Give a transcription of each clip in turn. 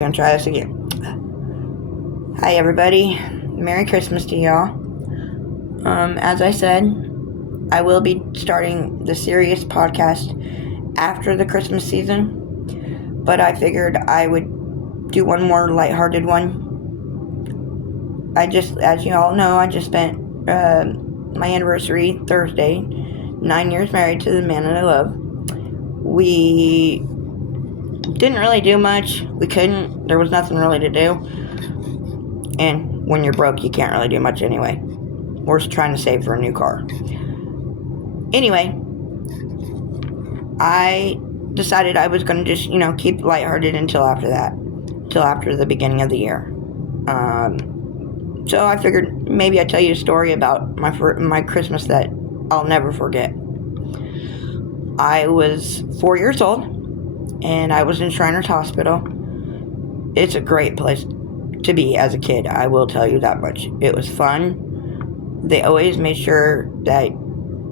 Gonna try this again. Hi everybody. Merry Christmas to y'all. As I said, I will be starting the serious podcast after the Christmas season, but I figured I would do one more lighthearted one. As you all know, I just spent my anniversary Thursday, 9 years married to the man that I love. We didn't really do much. We couldn't. There was nothing really to do. And when you're broke, you can't really do much anyway. We're trying to save for a new car. Anyway, I decided I was going to just, keep lighthearted until after that. Till after the beginning of the year. So I figured maybe I'd tell you a story about my Christmas that I'll never forget. I was 4 years old. And I was in Shriners Hospital. It's a great place to be as a kid, I will tell you that much. It was fun. They always made sure that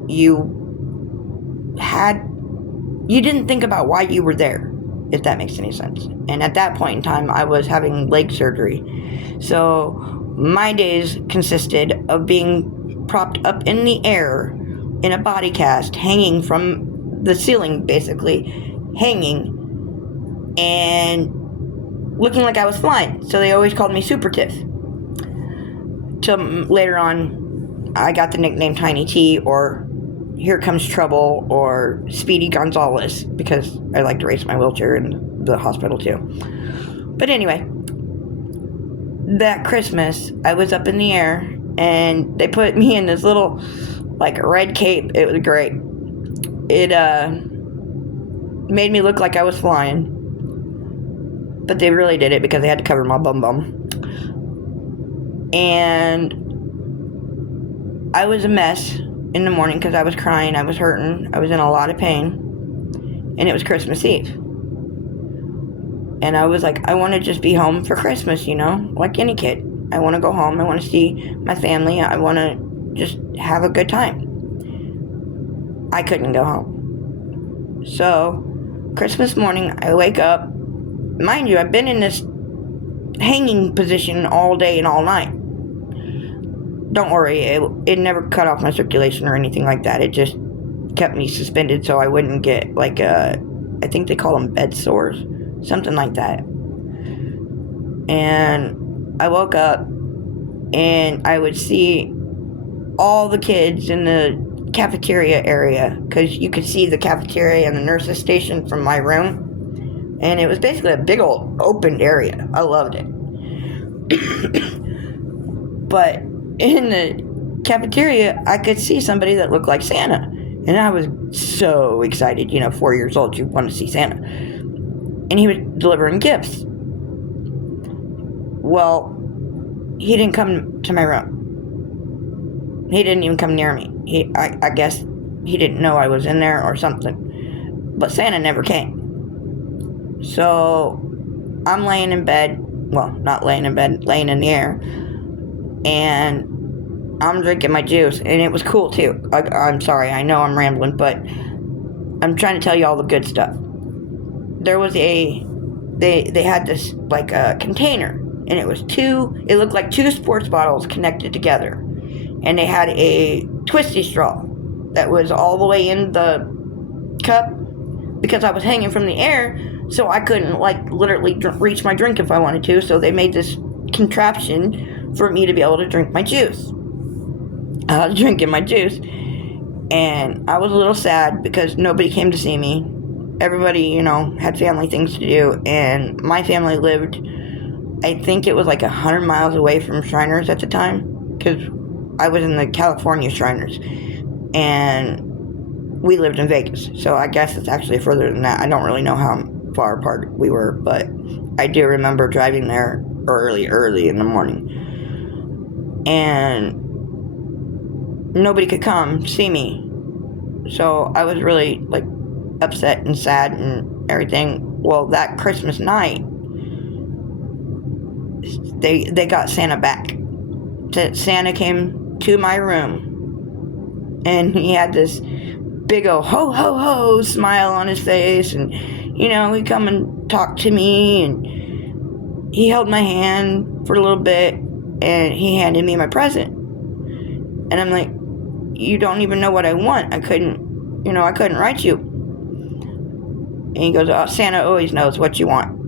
you didn't think about why you were there, if that makes any sense. And at that point in time, I was having leg surgery. So my days consisted of being propped up in the air in a body cast, hanging from the ceiling, basically, hanging and looking like I was flying. So they always called me Super Tiff. Till later on, I got the nickname Tiny T, or Here Comes Trouble, or Speedy Gonzalez, because I like to race my wheelchair in the hospital too. But anyway, that Christmas, I was up in the air, and they put me in this little, red cape. It was great. It, made me look like I was flying. But they really did it because they had to cover my bum. And I was a mess in the morning because I was crying, I was hurting, I was in a lot of pain. And it was Christmas Eve. And I was like, I want to just be home for Christmas, like any kid. I want to go home, I want to see my family, I want to just have a good time. I couldn't go home. So, Christmas morning, I wake up. Mind you, I've been in this hanging position all day and all night. Don't worry, it never cut off my circulation or anything like that. It just kept me suspended so I wouldn't get, I think they call them bed sores, something like that. And I woke up, and I would see all the kids in the cafeteria area, because you could see the cafeteria and the nurse's station from my room. And it was basically a big old open area. I loved it. But in the cafeteria, I could see somebody that looked like Santa. And I was so excited. 4 years old, you want to see Santa. And he was delivering gifts. Well, he didn't come to my room. He didn't even come near me. I guess he didn't know I was in there or something. But Santa never came. So, I'm laying in bed, well, not laying in bed, laying in the air, and I'm drinking my juice, and it was cool too. I'm sorry, I know I'm rambling, but I'm trying to tell you all the good stuff. There was they had this, a container, and it looked like two sports bottles connected together, and they had a twisty straw that was all the way in the cup, because I was hanging from the air. So I couldn't, literally reach my drink if I wanted to. So they made this contraption for me to be able to drink my juice. I was drinking my juice. And I was a little sad because nobody came to see me. Everybody, had family things to do. And my family lived, I think it was 100 miles away from Shriners at the time. Because I was in the California Shriners. And we lived in Vegas. So I guess it's actually further than that. I don't really know how far apart we were, but I do remember driving there early in the morning, and nobody could come see me, so I was really upset and sad and everything. Well, that Christmas night, they got Santa back. Santa came to my room, and he had this big old ho ho ho smile on his face, and he'd come and talk to me, and he held my hand for a little bit, and he handed me my present. And I'm like, you don't even know what I want. I couldn't write you. And he goes, oh, Santa always knows what you want.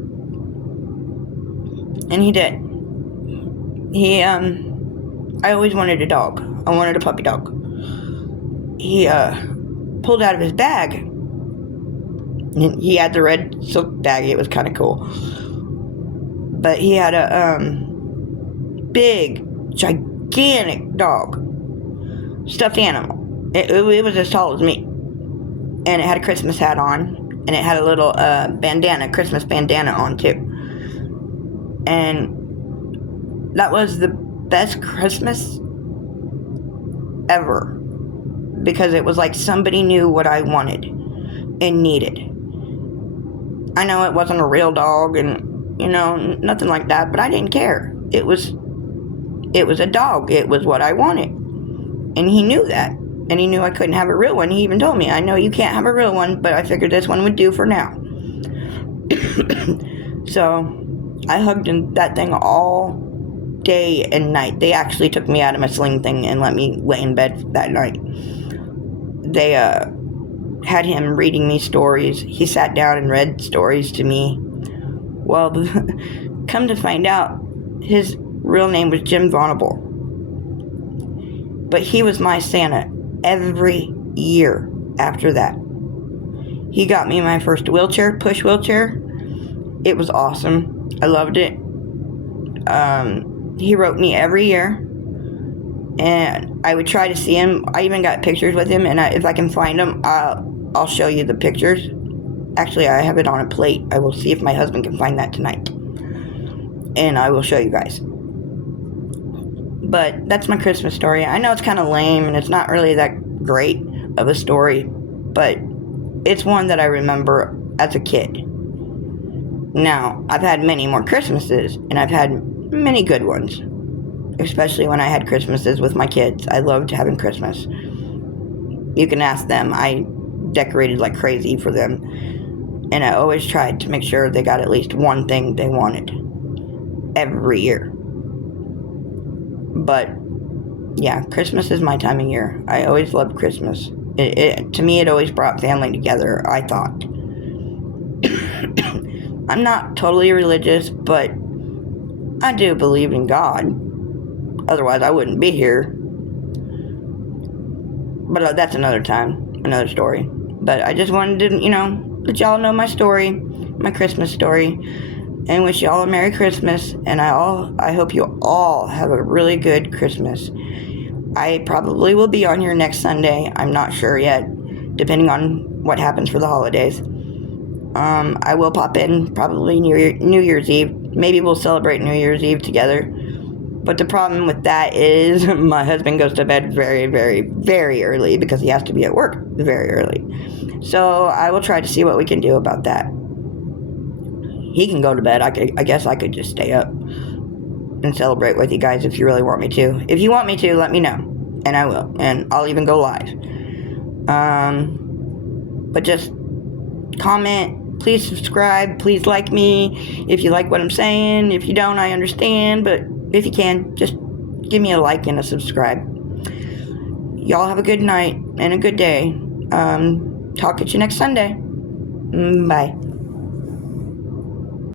And he did. I always wanted a dog. I wanted a puppy dog. He pulled out of his bag. And he had the red silk bag. It was kind of cool. But he had a big, gigantic dog. Stuffed animal. It was as tall as me. And it had a Christmas hat on. And it had a little Christmas bandana on too. And that was the best Christmas ever. Because it was like somebody knew what I wanted and needed. I know it wasn't a real dog and, nothing like that, but I didn't care. It was a dog. It was what I wanted. And he knew that. And he knew I couldn't have a real one. He even told me, I know you can't have a real one, but I figured this one would do for now. So I hugged that thing all day and night. They actually took me out of my sling thing and let me lay in bed that night. They had him reading me stories. He sat down and read stories to me. Well, come to find out, his real name was Jim Vonable. But he was my Santa every year after that. He got me my first push wheelchair. It was awesome. I loved it. He wrote me every year. And I would try to see him. I even got pictures with him. And if I can find them, I'll show you the pictures. Actually, I have it on a plate. I will see if my husband can find that tonight. And I will show you guys. But that's my Christmas story. I know it's kind of lame and it's not really that great of a story, but it's one that I remember as a kid. Now, I've had many more Christmases, and I've had many good ones, especially when I had Christmases with my kids. I loved having Christmas. You can ask them. I decorated like crazy for them, and I always tried to make sure they got at least one thing they wanted every year. But yeah, Christmas is my time of year. I always loved Christmas. To me, it always brought family together, I thought. I'm not totally religious, but I do believe in God. Otherwise, I wouldn't be here. But that's another time, another story. But I just wanted to, let y'all know my story, my Christmas story, and wish y'all a Merry Christmas. And I hope you all have a really good Christmas. I probably will be on here next Sunday. I'm not sure yet, depending on what happens for the holidays. I will pop in probably New Year's Eve. Maybe we'll celebrate New Year's Eve together. But the problem with that is my husband goes to bed very, very, very early because he has to be at work very early. So I will try to see what we can do about that. He can go to bed. I guess I could just stay up and celebrate with you guys if you really want me to. If you want me to, let me know. And I will. And I'll even go live. But just comment. Please subscribe. Please like me if you like what I'm saying. If you don't, I understand. But if you can, just give me a like and a subscribe. Y'all have a good night and a good day. Talk at you next Sunday. Bye.